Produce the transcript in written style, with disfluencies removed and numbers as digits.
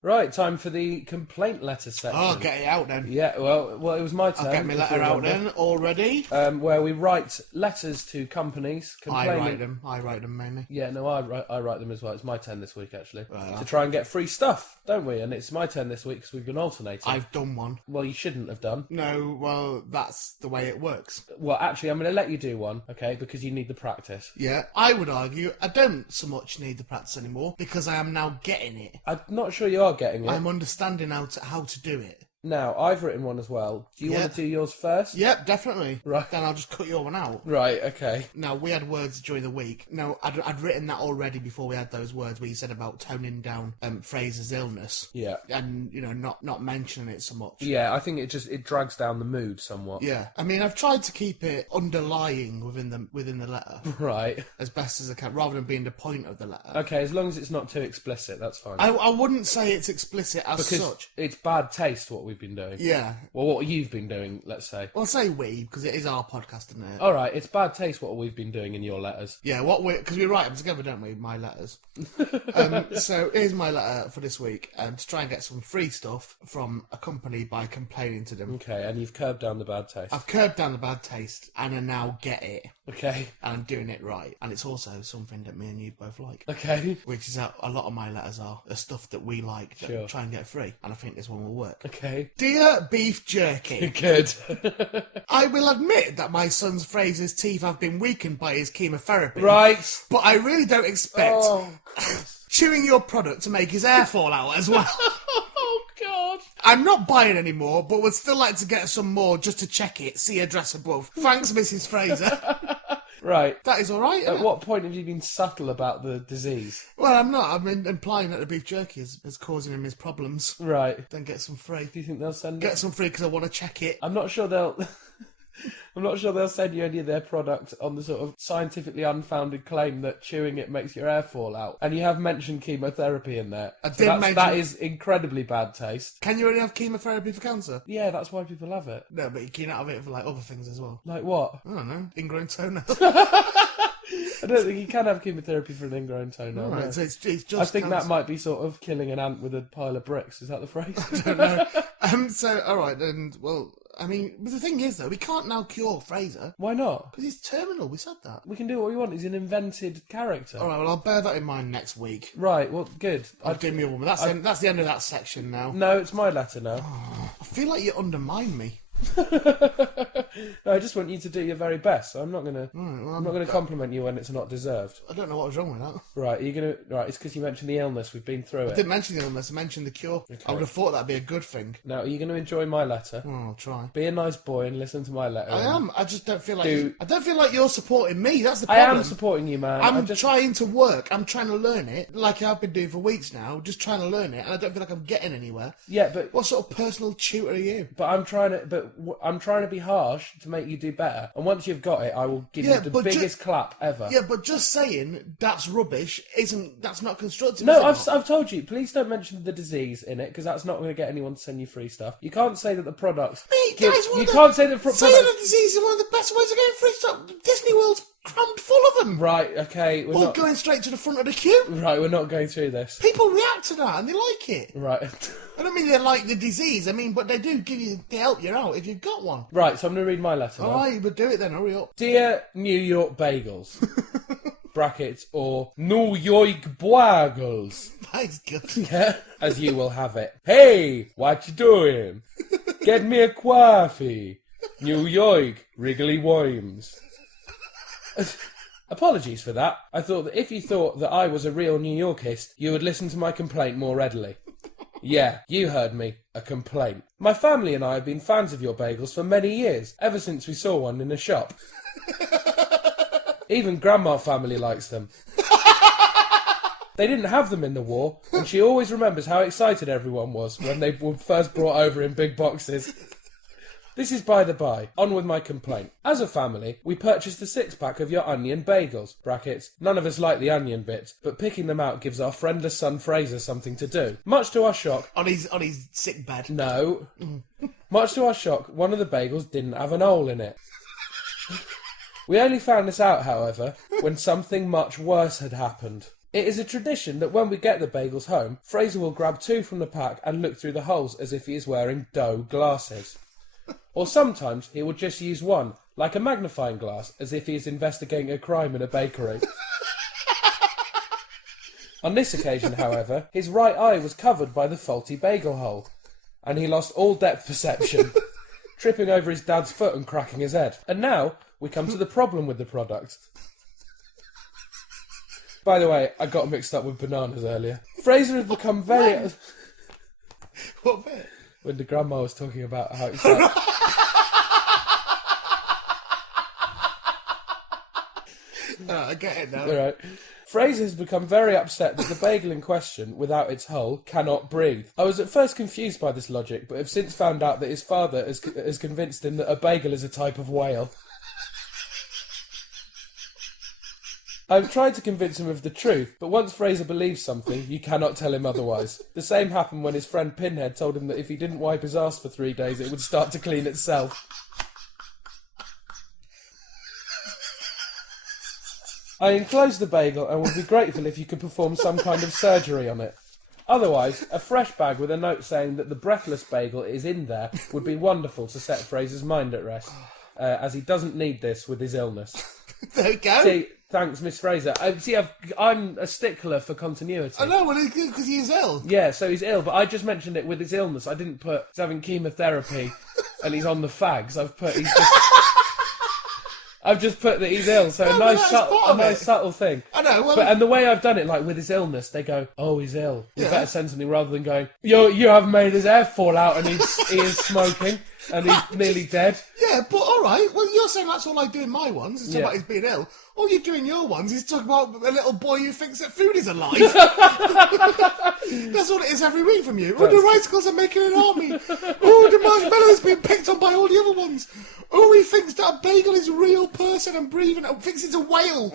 Right, time for the complaint letter section. Oh, get it out then. Yeah, well, it was my turn. I'll get my letter out then already. Where we write letters to companies complaining. I write them mainly. Yeah, no, I write them as well. It's my turn this week, actually. Right, to try and get free stuff, don't we? And it's my turn this week because we've been alternating. I've done one. Well, you shouldn't have done. No, well, that's the way it works. Well, actually, I'm going to let you do one, okay, because you need the practice. Yeah, I would argue I don't so much need the practice anymore because I am now getting it. I'm not sure you are getting it. I'm understanding how to do it. Now, I've written one as well. Do you want to do yours first? Yep, definitely. Right. Then I'll just cut your one out. Right, okay. Now, we had words during the week. Now, I'd written that already before we had those words where you said about toning down Fraser's illness. Yeah. And, not mentioning it so much. Yeah, I think it drags down the mood somewhat. Yeah. I mean, I've tried to keep it underlying within the letter. Right. As best as I can, rather than being the point of the letter. Okay, as long as it's not too explicit, that's fine. I wouldn't say it's explicit as because such. It's bad taste what we've been doing. Yeah. Well, what you've been doing, let's say. Well, say we, because it is our podcast, isn't it? All right, it's bad taste what we've been doing in your letters. Yeah, because we write them together, don't we? My letters. So here's my letter for this week, to try and get some free stuff from a company by complaining to them. Okay, and you've curbed down the bad taste. I've curbed down the bad taste, and I now get it. Okay. And I'm doing it right. And it's also something that me and you both like. Okay. Which is how a lot of my letters are stuff that we like that we try and get free. And I think this one will work. Okay. Dear Beef Jerky. Good. I will admit that my son's Fraser's teeth have been weakened by his chemotherapy. Right. But I really don't expect chewing your product to make his hair fall out as well. Oh, God. I'm not buying any more, but would still like to get some more just to check it. See address above. Thanks, Mrs. Fraser. Right. That is all right. At what point have you been subtle about the disease? Well, I'm not. I'm implying that the beef jerky is causing him his problems. Right. Then get some free. Do you think they'll send Get some free because I want to check it. I'm not sure they'll... I'm not sure they'll send you any of their product on the sort of scientifically unfounded claim that chewing it makes your hair fall out. And you have mentioned chemotherapy in there. That is incredibly bad taste. Can you only have chemotherapy for cancer? Yeah, that's why people have it. No, but you can have it for like other things as well. Like what? I don't know. Ingrown toenails. I don't think you can have chemotherapy for an ingrown toenail. Right, no. so it's just I think cancer. that might be sort of killing an ant with a pile of bricks. Is that the phrase? I don't know. So, all right, then, well... I mean, but the thing is, though, we can't now cure Fraser. Why not? Because he's terminal, we said that. We can do what we want. He's an invented character. All right, well, I'll bear that in mind next week. Right, well, good. I'll do me a woman. That's the end of that section now. No, it's my letter now. I feel like you undermine me. No, I just want you to do your very best. So I'm not gonna. I'm not gonna compliment you when it's not deserved. I don't know what was wrong with that. Right, are you gonna? Right, it's because you mentioned the illness. We've been through it. I didn't mention the illness. I mentioned the cure. Okay. I would have thought that'd be a good thing. Now, are you going to enjoy my letter? Oh, I'll try. Be a nice boy and listen to my letter. I am. I just don't feel like. I don't feel like you're supporting me. That's the I problem. am supporting you, man. I'm trying to work. I'm trying to learn it, like I've been doing for weeks now. Just trying to learn it, and I don't feel like I'm getting anywhere. Yeah, but what sort of personal tutor are you? But I'm trying to be harsh to make you do better. And once you've got it, I will give you the biggest clap ever. Yeah, but just saying that's rubbish that's not constructive. No, I've told you. Please don't mention the disease in it because that's not going to get anyone to send you free stuff. You can't say that the products. You can't say that saying the disease is one of the best ways of getting free stuff. Disney World's crammed full of them. Right. Okay. We're all going straight to the front of the queue. Right. We're not going through this. People react to that and they like it. Right. I don't mean they like the disease. I mean, but they do they help you out if you've got one. Right. So I'm going to read my letter. All right, but do it then. Hurry up. Dear New York Bagels. Brackets or New York Bagels. That is good. Yeah, as you will have it. Hey, what you doing? Get me a coffee. New York Wrigley Worms. Apologies for that. I thought that if you thought that I was a real New Yorkist, you would listen to my complaint more readily. Yeah, you heard me. A complaint. My family and I have been fans of your bagels for many years, ever since we saw one in a shop. Even Grandma family likes them. They didn't have them in the war, and she always remembers how excited everyone was when they were first brought over in big boxes. This is by the by. On with my complaint. As a family, we purchased a 6-pack of your onion bagels. Brackets. None of us like the onion bits, but picking them out gives our friendless son Fraser something to do. Much to our shock... On his sick bed. No. Much to our shock, one of the bagels didn't have an hole in it. We only found this out, however, when something much worse had happened. It is a tradition that when we get the bagels home, Fraser will grab 2 from the pack and look through the holes as if he is wearing dough glasses. Or sometimes he will just use one, like a magnifying glass, as if he is investigating a crime in a bakery. On this occasion, however, his right eye was covered by the faulty bagel hole, and he lost all depth perception, tripping over his dad's foot and cracking his head. And now, we come to the problem with the product. By the way, I got mixed up with bananas earlier. Fraser has become very... What bit? When the grandma was talking about how it's like... I get it now. Alright. Fraser has become very upset that the bagel in question, without its hole, cannot breathe. I was at first confused by this logic, but have since found out that his father has convinced him that a bagel is a type of whale. I've tried to convince him of the truth, but once Fraser believes something, you cannot tell him otherwise. The same happened when his friend Pinhead told him that if he didn't wipe his arse for 3 days, it would start to clean itself. I enclosed the bagel and would be grateful if you could perform some kind of surgery on it. Otherwise, a fresh bag with a note saying that the breathless bagel is in there would be wonderful to set Fraser's mind at rest, as he doesn't need this with his illness. There you go. See, thanks, Miss Fraser. I'm a stickler for continuity. I know, because he's ill. Yeah, so he's ill, but I just mentioned it with his illness. I didn't put he's having chemotherapy and he's on the fags. I've just put that he's ill, so a nice subtle thing. I know. Well, and the way I've done it, like with his illness, they go, "Oh, he's ill." We better send something rather than going, "You haven't made his hair fall out, and he is smoking, and he's nearly dead." Yeah, but all right. Well, you're saying that's all I do in my ones. Is talk about he's being ill. All you do in your ones is talk about a little boy who thinks that food is alive. That's all it is every week from you. Oh, the Ricicles are making an army. Oh, the marshmallow's being picked on by all the other ones. Oh, he thinks that a bagel is a real person and breathing and thinks it's a whale.